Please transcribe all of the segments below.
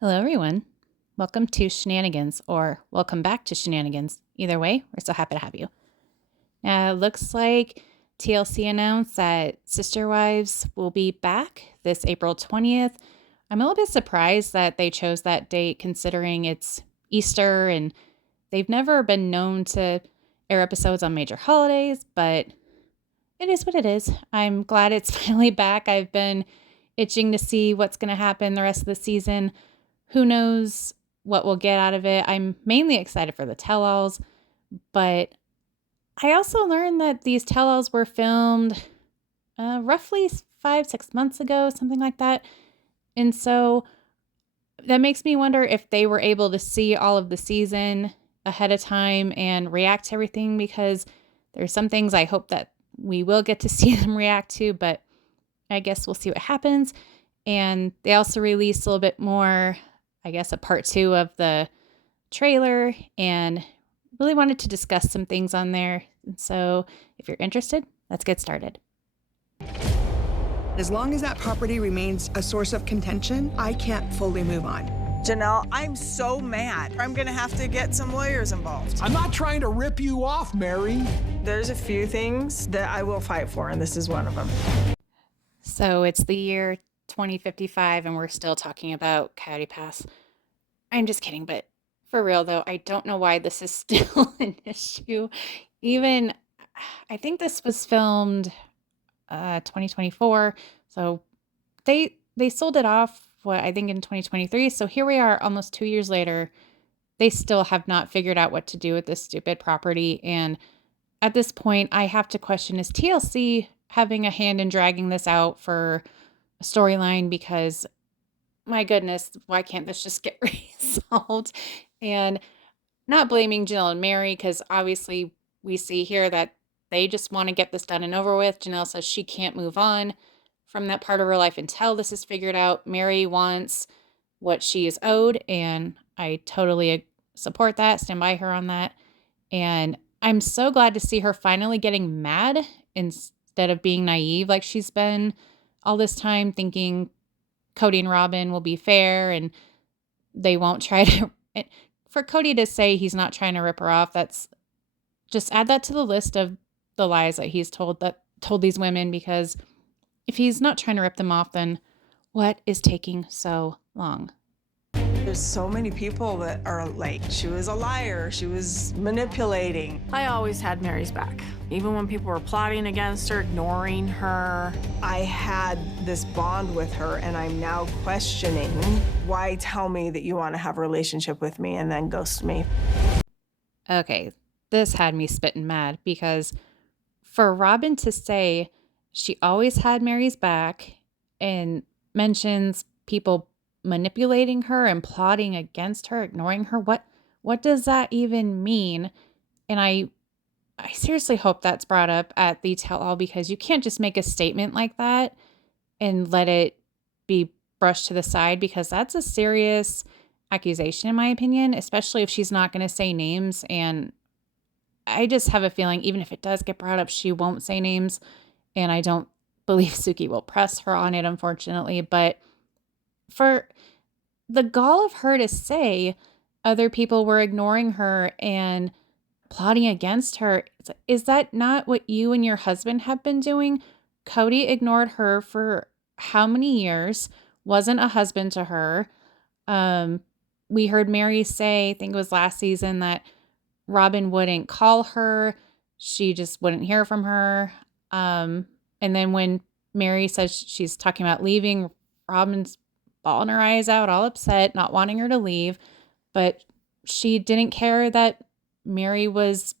Hello, everyone. Welcome to Shenanigans, or welcome back to Shenanigans. Either way, we're so happy to have you. Now, it looks like TLC announced that Sister Wives will be back this April 20th. I'm a little bit surprised that they chose that date considering it's Easter and they've never been known to air episodes on major holidays, but it is what it is. I'm glad it's finally back. I've been itching to see what's going to happen the rest of the season. Who knows what we'll get out of it? I'm mainly excited for the tell-alls, but I also learned that these tell-alls were filmed roughly 5-6 months ago, something like that. And so that makes me wonder if they were able to see all of the season ahead of time and react to everything, because there's some things I hope that we will get to see them react to, but I guess we'll see what happens. And they also released a little bit more, I guess, a part 2 of the trailer, and really wanted to discuss some things on there. And so if you're interested, let's get started. As long as that property remains a source of contention, I can't fully move on. Janelle, I'm so mad. I'm gonna have to get some lawyers involved. I'm not trying to rip you off, Mary. There's a few things that I will fight for, and this is one of them. So it's the year 2055, and we're still talking about Coyote Pass. I'm just kidding, but for real though, I don't know why this is still an issue. Even, I think this was filmed 2024, so they sold it off, I think in 2023. So here we are, almost 2 years later. They still have not figured out what to do with this stupid property, and at this point, I have to question, is TLC having a hand in dragging this out for a storyline? Because my goodness, why can't this just get resolved? And not blaming Jill and Mary, because obviously we see here that they just want to get this done and over with. Janelle says she can't move on from that part of her life until this is figured out. Mary wants what she is owed, and I totally support that, stand by her on that. And I'm so glad to see her finally getting mad instead of being naive like she's been all this time, thinking Cody and Robin will be fair and they won't try to. For Cody to say he's not trying to rip her off, that's just add that to the list of the lies that he's told these women, because if he's not trying to rip them off, then what is taking so long? There's so many people that are like, she was a liar, she was manipulating. I always had Mary's back. Even when people were plotting against her, ignoring her. I had this bond with her, and I'm now questioning, why tell me that you want to have a relationship with me and then ghost me? Okay, this had me spitting mad, because for Robin to say she always had Mary's back and mentions people manipulating her and plotting against her, ignoring her, what does that even mean? And I seriously hope that's brought up at the tell-all, because you can't just make a statement like that and let it be brushed to the side, because that's a serious accusation in my opinion, especially if she's not going to say names. And I just have a feeling even if it does get brought up, she won't say names, and I don't believe Suki will press her on it, unfortunately. But for the gall of her to say other people were ignoring her and plotting against her, is that not what you and your husband have been doing? Cody ignored her for how many years, wasn't a husband to her. We heard Mary say, I think it was last season, that Robin wouldn't call her. She just wouldn't hear from her. And then when Mary says she's talking about leaving, Robin's bawling her eyes out, all upset, not wanting her to leave. But she didn't care that Mary was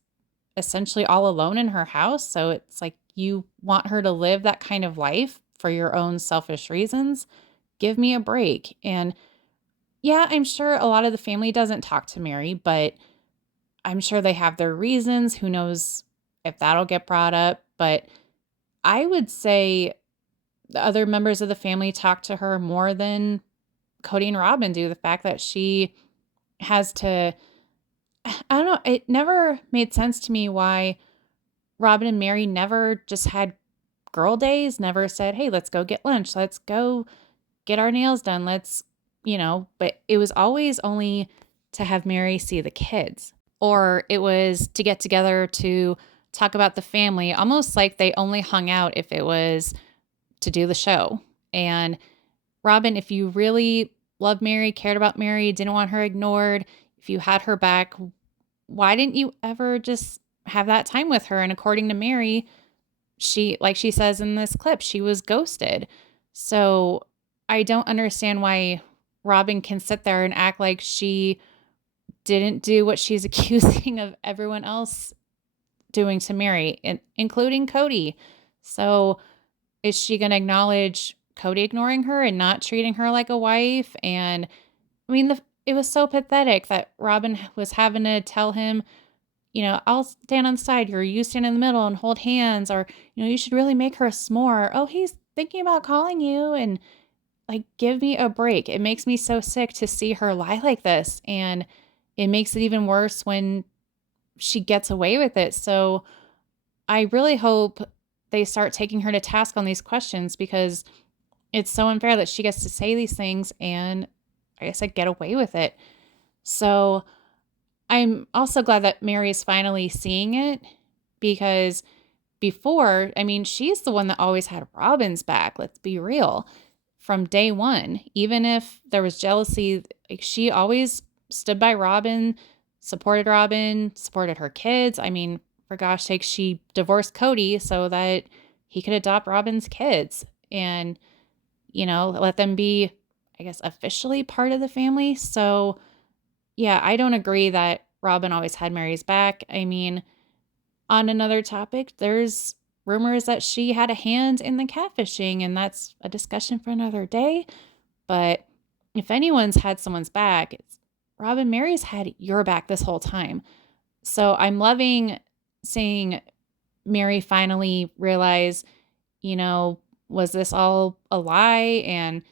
essentially all alone in her house. So it's like, you want her to live that kind of life for your own selfish reasons? Give me a break. And yeah, I'm sure a lot of the family doesn't talk to Mary, but I'm sure they have their reasons. Who knows if that'll get brought up? But I would say the other members of the family talk to her more than Cody and Robin do. The fact that she has to, I don't know, it never made sense to me why Robin and Mary never just had girl days, never said, hey, let's go get lunch. Let's go get our nails done. Let's, but it was always only to have Mary see the kids, or it was to get together to talk about the family, almost like they only hung out if it was to do the show. And Robin, if you really loved Mary, cared about Mary, didn't want her ignored, if you had her back, why didn't you ever just have that time with her? And according to Mary, like she says in this clip, she was ghosted. So I don't understand why Robin can sit there and act like she didn't do what she's accusing of everyone else doing to Mary, including Cody. So is she going to acknowledge Cody ignoring her and not treating her like a wife? And I mean, it was so pathetic that Robin was having to tell him, I'll stand on the side here. You stand in the middle and hold hands, or, you should really make her a s'more. Oh, he's thinking about calling you, and like, give me a break. It makes me so sick to see her lie like this. And it makes it even worse when she gets away with it. So I really hope they start taking her to task on these questions, because it's so unfair that she gets to say these things and, like I said, get away with it. So I'm also glad that Mary is finally seeing it, because before, I mean, she's the one that always had Robin's back. Let's be real. From day one, even if there was jealousy, like, she always stood by Robin, supported her kids. I mean, for gosh sake, she divorced Cody so that he could adopt Robin's kids and, let them be, I guess, officially part of the family. So yeah, I don't agree that Robin always had Mary's back. I mean, on another topic, there's rumors that she had a hand in the catfishing, and that's a discussion for another day. But if anyone's had someone's back, it's Robin. Mary's had your back this whole time. So I'm loving seeing Mary finally realize, was this all a lie? And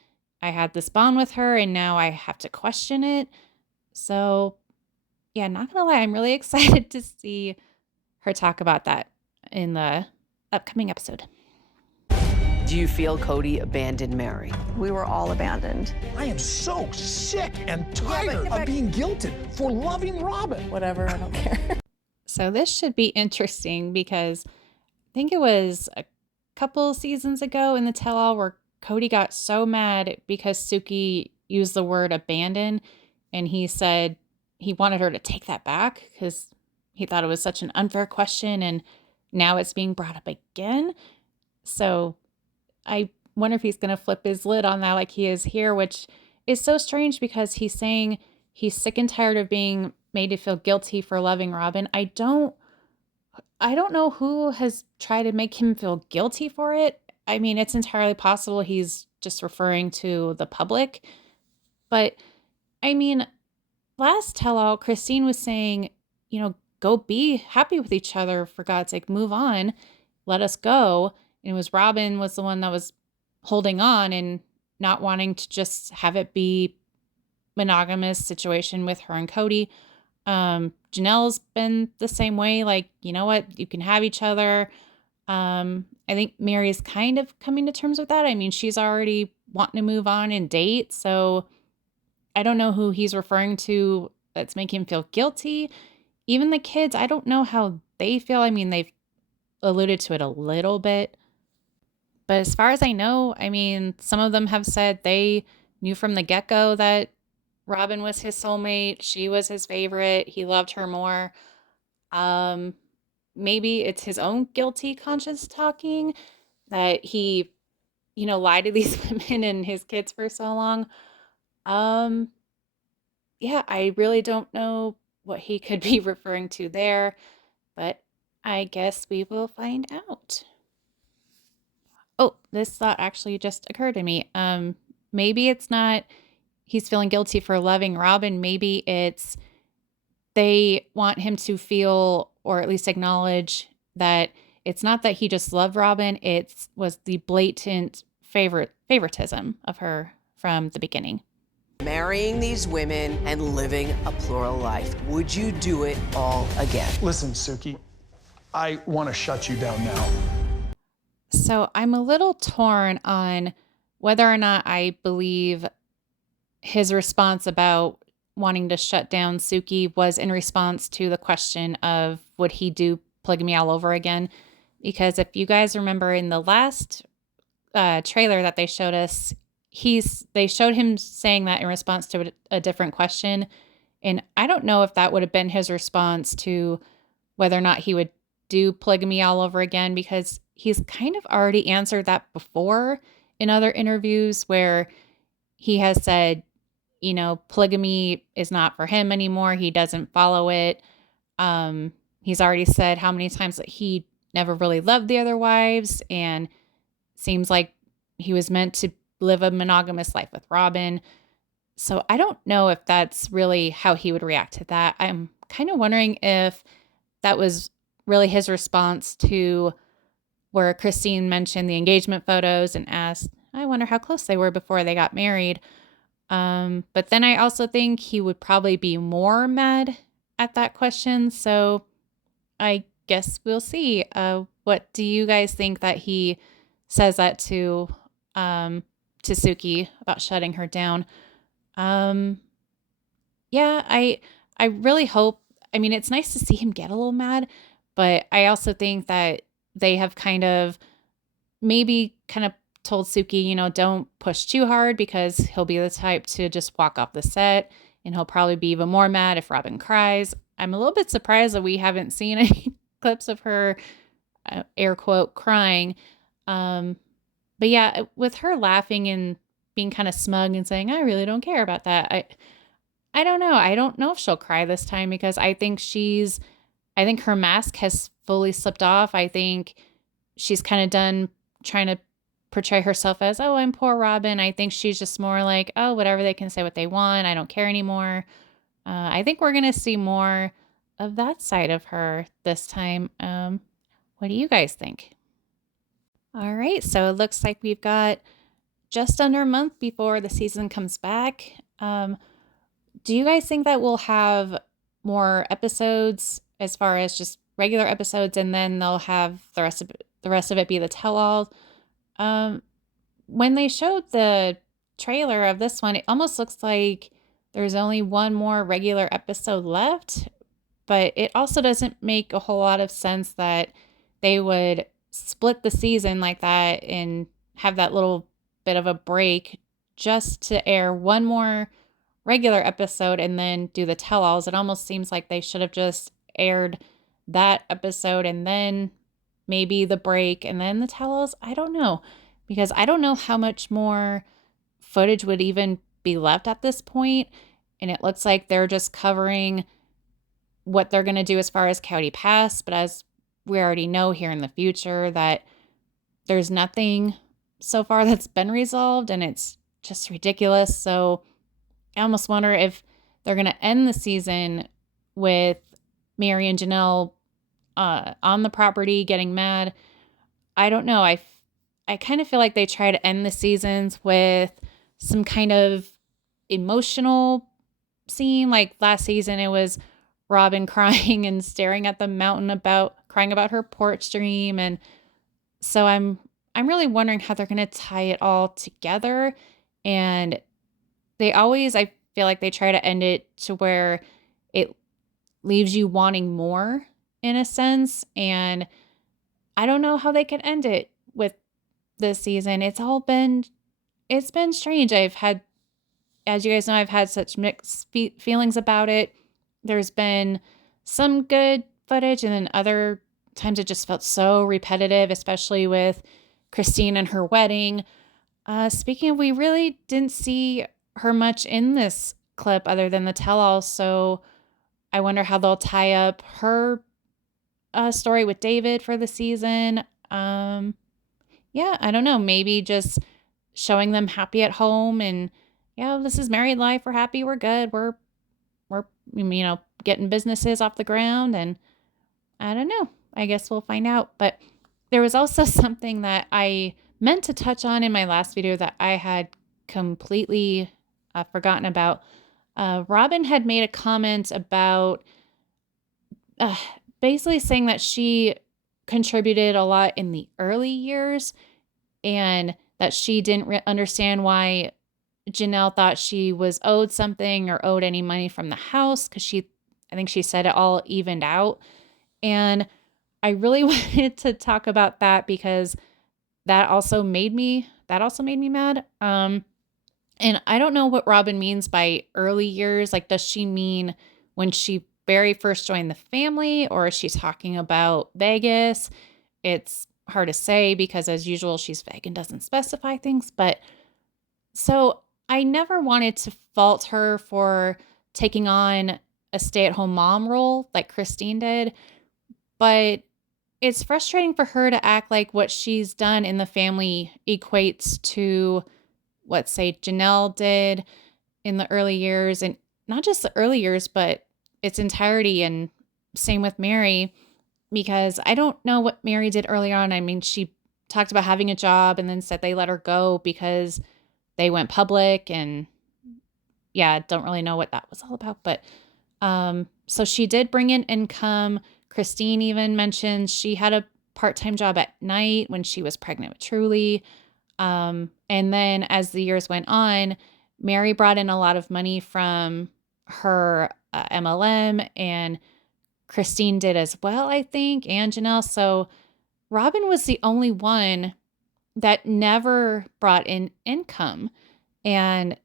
I had this bond with her, and now I have to question it. So yeah, not gonna lie, I'm really excited to see her talk about that in the upcoming episode. Do you feel Cody abandoned Mary? We were all abandoned. I am so sick and tired of being guilted for loving Robin. Whatever, I don't care. So this should be interesting, because I think it was a couple seasons ago in the tell-all where Cody got so mad because Suki used the word abandon, and he said he wanted her to take that back because he thought it was such an unfair question, and now it's being brought up again. So I wonder if he's going to flip his lid on that like he is here, which is so strange because he's saying he's sick and tired of being made to feel guilty for loving Robin. I don't know who has tried to make him feel guilty for it. I mean, it's entirely possible he's just referring to the public. But I mean, last tell-all, Christine was saying, go be happy with each other, for God's sake, move on, let us go. And it was Robin was the one that was holding on and not wanting to just have it be monogamous situation with her and Cody. Janelle's been the same way, like, you know what, you can have each other. I think Mary's kind of coming to terms with that. I mean, she's already wanting to move on and date, so I don't know who he's referring to that's making him feel guilty. Even the kids, I don't know how they feel. I mean, they've alluded to it a little bit. But as far as I know, I mean, some of them have said they knew from the get-go that Robin was his soulmate. She was his favorite. He loved her more. Maybe it's his own guilty conscience talking that he, lied to these women and his kids for so long. Yeah, I really don't know what he could be referring to there, but I guess we will find out. Oh, this thought actually just occurred to me. Maybe it's not he's feeling guilty for loving Robin. Maybe it's they want him to feel, or at least acknowledge, that it's not that he just loved Robin. It was the blatant favoritism of her from the beginning. Marrying these women and living a plural life. Would you do it all again? Listen, Suki, I want to shut you down now. So I'm a little torn on whether or not I believe his response about wanting to shut down Suki was in response to the question of would he do polygamy all over again? Because if you guys remember in the last trailer that they showed us, they showed him saying that in response to a different question. And I don't know if that would have been his response to whether or not he would do polygamy all over again, because he's kind of already answered that before in other interviews where he has said, polygamy is not for him anymore. He doesn't follow it. He's already said how many times that he never really loved the other wives, and seems like he was meant to live a monogamous life with Robin. So I don't know if that's really how he would react to that. I'm kind of wondering if that was really his response to where Christine mentioned the engagement photos and asked, I wonder how close they were before they got married. But then I also think he would probably be more mad at that question. So I guess we'll see. What do you guys think that he says that to Suki about shutting her down? Yeah, I really hope. I mean, it's nice to see him get a little mad, but I also think that they have maybe told Suki, don't push too hard because he'll be the type to just walk off the set, and he'll probably be even more mad if Robin cries. I'm a little bit surprised that we haven't seen any clips of her, air quote, crying. But yeah, with her laughing and being kind of smug and saying, I really don't care about that. I don't know. I don't know if she'll cry this time because I think her mask has fully slipped off. I think she's kind of done trying to portray herself as, oh, I'm poor Robin. I think she's just more like, oh, whatever, they can say what they want. I don't care anymore. I think we're going to see more of that side of her this time. What do you guys think? All right, so it looks like we've got just under a month before the season comes back. Do you guys think that we'll have more episodes as far as just regular episodes, and then they'll have the rest of it be the tell-all? When they showed the trailer of this one, it almost looks like there's only one more regular episode left, but it also doesn't make a whole lot of sense that they would split the season like that and have that little bit of a break just to air one more regular episode and then do the tell-alls. It almost seems like they should have just aired that episode and then maybe the break and then the tell-alls. I don't know, because I don't know how much more footage would even be left at this point, and it looks like they're just covering what they're going to do as far as Coyote Pass, but as we already know here in the future that there's nothing so far that's been resolved, and it's just ridiculous. So I almost wonder if they're going to end the season with Mary and Janelle on the property getting mad. I don't know. I kind of feel like they try to end the seasons with some kind of emotional scene. Like last season, it was Robin crying and staring at the mountain crying about her porch dream. And so I'm really wondering how they're going to tie it all together. And I feel like they try to end it to where it leaves you wanting more in a sense. And I don't know how they can end it with this season. It's been strange. As you guys know, I've had such mixed feelings about it. There's been some good footage, and then other times it just felt so repetitive, especially with Christine and her wedding. Speaking of, we really didn't see her much in this clip other than the tell-all, so I wonder how they'll tie up her story with David for the season. Yeah, I don't know. Maybe just showing them happy at home and, yeah, this is married life. We're happy. We're good. We're getting businesses off the ground, and I don't know. I guess we'll find out. But there was also something that I meant to touch on in my last video that I had completely forgotten about. Robin had made a comment about basically saying that she contributed a lot in the early years and that she didn't understand why Janelle thought she was owed something or owed any money from the house because I think she said it all evened out. And I really wanted to talk about that because that also made me mad. And I don't know what Robin means by early years. Like, does she mean when she very first joined the family, or is she talking about Vegas? It's hard to say because, as usual, she's vague and doesn't specify things. But so I never wanted to fault her for taking on a stay-at-home mom role like Christine did, but it's frustrating for her to act like what she's done in the family equates to what, say, Janelle did in the early years, and not just the early years, but its entirety, and same with Mary, because I don't know what Mary did early on. I mean, she talked about having a job and then said they let her go because they went public, and yeah, don't really know what that was all about. But so she did bring in income. Christine even mentioned she had a part-time job at night when she was pregnant with Truly. And then as the years went on, Mary brought in a lot of money from her MLM, and Christine did as well, I think, and Janelle. So Robin was the only one that never brought in income. And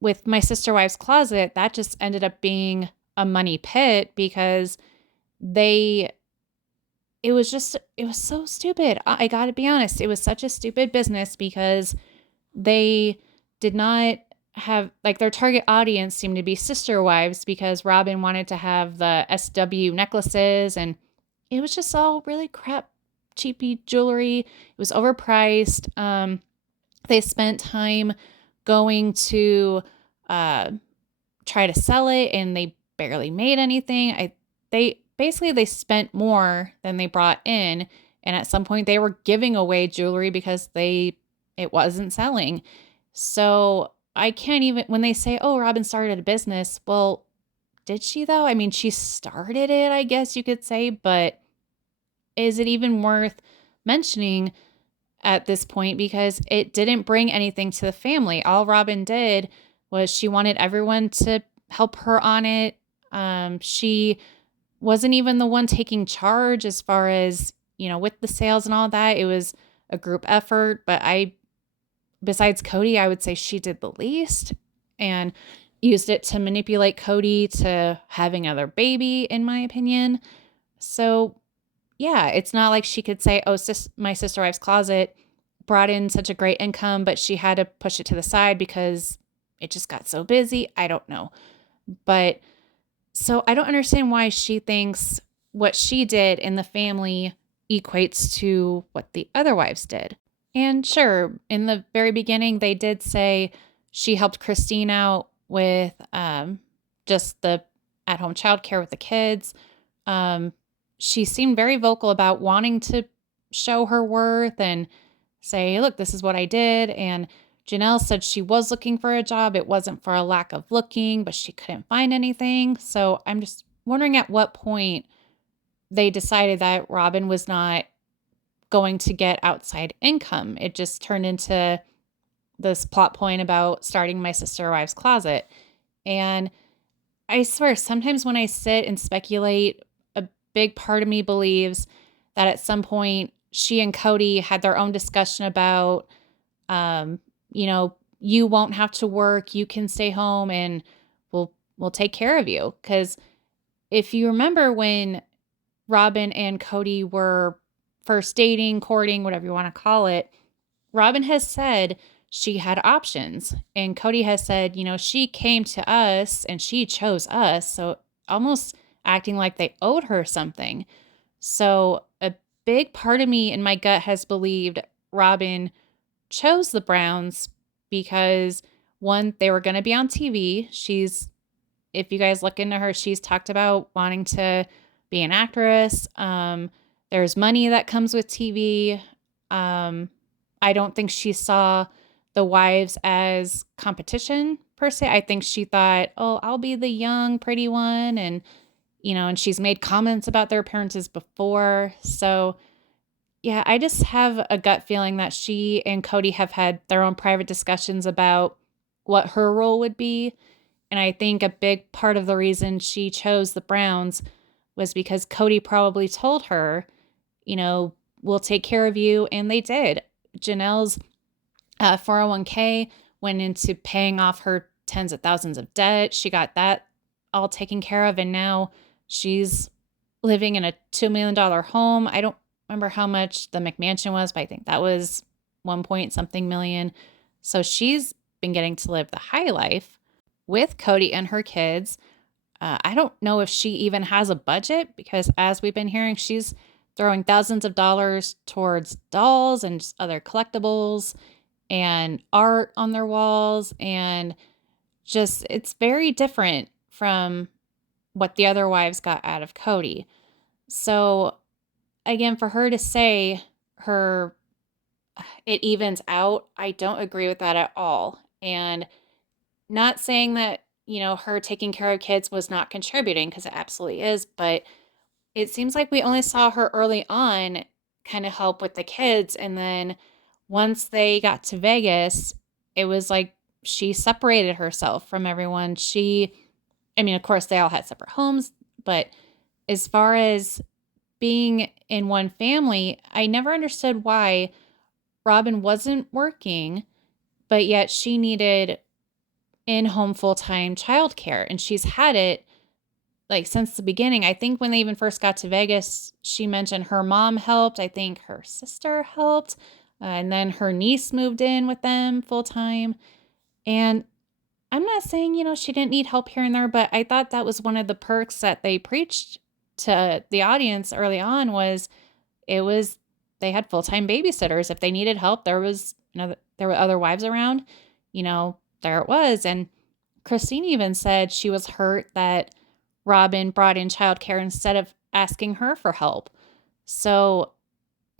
with My Sister Wives Closet, that just ended up being a money pit because they it was so stupid. I got to be honest. It was such a stupid business because they did not have, like, their target audience seemed to be sister wives because Robin wanted to have the SW necklaces, and it was just all really crap, cheapy jewelry. It was overpriced. They spent time going to try to sell it, and they barely made anything. They spent more than they brought in, and at some point they were giving away jewelry because it wasn't selling. So I can't even, when they say, "Oh, Robin started a business," well, did she though? I mean, she started it, I guess you could say, but is it even worth mentioning at this point, because it didn't bring anything to the family? All Robin did was she wanted everyone to help her on it. She wasn't even the one taking charge as far as, with the sales and all that. It was a group effort, but besides Cody, I would say she did the least and used it to manipulate Cody to having another baby, in my opinion. So yeah, it's not like she could say, "Oh, My Sister Wives Closet brought in such a great income, but she had to push it to the side because it just got so busy." I don't know. But so I don't understand why she thinks what she did in the family equates to what the other wives did. And sure, in the very beginning, they did say she helped Christine out with just the at-home childcare with the kids. She seemed very vocal about wanting to show her worth and say, "Look, this is what I did." And Janelle said she was looking for a job. It wasn't for a lack of looking, but she couldn't find anything. So I'm just wondering at what point they decided that Robin was not going to get outside income. It just turned into this plot point about starting My Sister Wives Closet. And I swear, sometimes when I sit and speculate, a big part of me believes that at some point she and Cody had their own discussion about, you won't have to work, you can stay home, and we'll take care of you. Because if you remember when Robin and Cody were first dating, courting, whatever you want to call it, Robin has said she had options. And Cody has said, she came to us and she chose us. So almost acting like they owed her something. So a big part of me in my gut has believed Robin chose the Browns because, one, they were going to be on TV. If you guys look into her, she's talked about wanting to be an actress. There's money that comes with TV. I don't think she saw the wives as competition per se. I think she thought, "Oh, I'll be the young, pretty one." And, and she's made comments about their appearances before. So yeah, I just have a gut feeling that she and Cody have had their own private discussions about what her role would be. And I think a big part of the reason she chose the Browns was because Cody probably told her, we'll take care of you. And they did. Janelle's 401k went into paying off her tens of thousands of debt. She got that all taken care of. And now she's living in a $2 million home. I don't remember how much the McMansion was, but I think that was 1 point something million. So she's been getting to live the high life with Cody and her kids. I don't know if she even has a budget because, as we've been hearing, she's throwing thousands of dollars towards dolls and just other collectibles and art on their walls. And just, it's very different from what the other wives got out of Cody. So again, for her to say it evens out, I don't agree with that at all. And not saying that, her taking care of kids was not contributing, because it absolutely is, but it seems like we only saw her early on kind of help with the kids. And then once they got to Vegas, it was like she separated herself from everyone. Of course, they all had separate homes, but as far as being in one family, I never understood why Robin wasn't working, but yet she needed in-home full-time childcare, and she's had it like since the beginning. I think when they even first got to Vegas, she mentioned her mom helped. I think her sister helped, and then her niece moved in with them full-time. And I'm not saying, she didn't need help here and there, but I thought that was one of the perks that they preached to the audience early on they had full-time babysitters. If they needed help, there were other wives around, there it was. And Christine even said she was hurt that Robin brought in childcare instead of asking her for help. So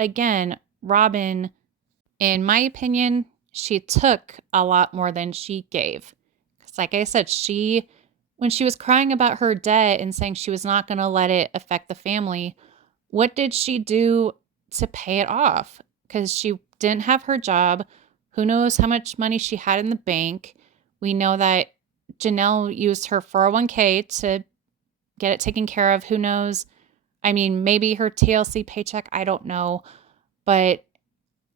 again, Robin, in my opinion, she took a lot more than she gave. Because like I said, when she was crying about her debt and saying she was not going to let it affect the family, what did she do to pay it off? Because she didn't have her job. Who knows how much money she had in the bank? We know that Janelle used her 401k to get it taken care of. Who knows? Maybe her TLC paycheck. I don't know. But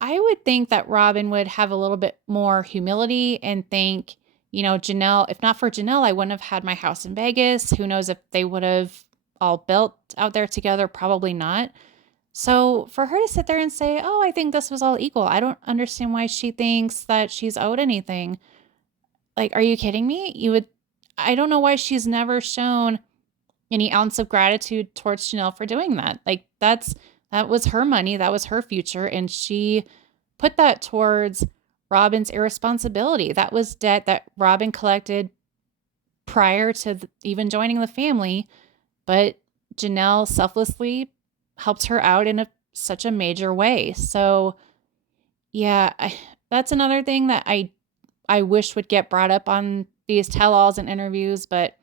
I would think that Robin would have a little bit more humility and think, Janelle, if not for Janelle, I wouldn't have had my house in Vegas. Who knows if they would have all built out there together? Probably not. So for her to sit there and say, oh, I think this was all equal, I don't understand why she thinks that she's owed anything. Like, are you kidding me? I don't know why she's never shown any ounce of gratitude towards Janelle for doing that. Like, that was her money. That was her future. And she put that towards Robin's irresponsibility. That was debt that Robin collected prior to even joining the family. But Janelle selflessly helped her out in such a major way. So yeah, that's another thing that I wish would get brought up on these tell-alls and interviews, but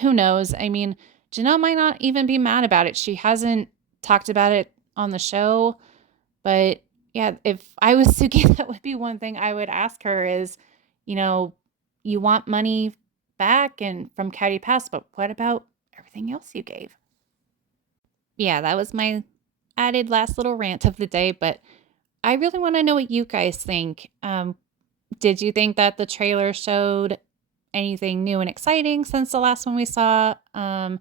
who knows? Janelle might not even be mad about it. She hasn't talked about it on the show, but yeah, if I was Suki, that would be one thing I would ask her is, you want money back and from Caddy Pass, but what about everything else you gave? Yeah, that was my added last little rant of the day, but I really want to know what you guys think. Did you think that the trailer showed anything new and exciting since the last one we saw? Are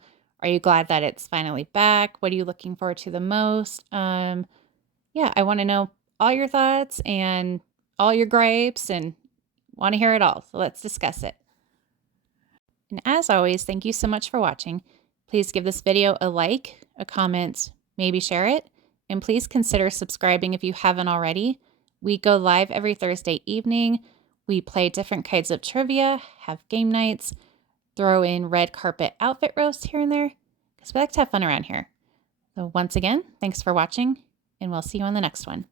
you glad that it's finally back? What are you looking forward to the most? Yeah, I want to know all your thoughts and all your gripes and want to hear it all. So let's discuss it. And as always, thank you so much for watching. Please give this video a like, a comment, maybe share it, and please consider subscribing if you haven't already. We go live every Thursday evening. We play different kinds of trivia, have game nights, throw in red carpet outfit roasts here and there, because we like to have fun around here. So once again, thanks for watching, and we'll see you on the next one.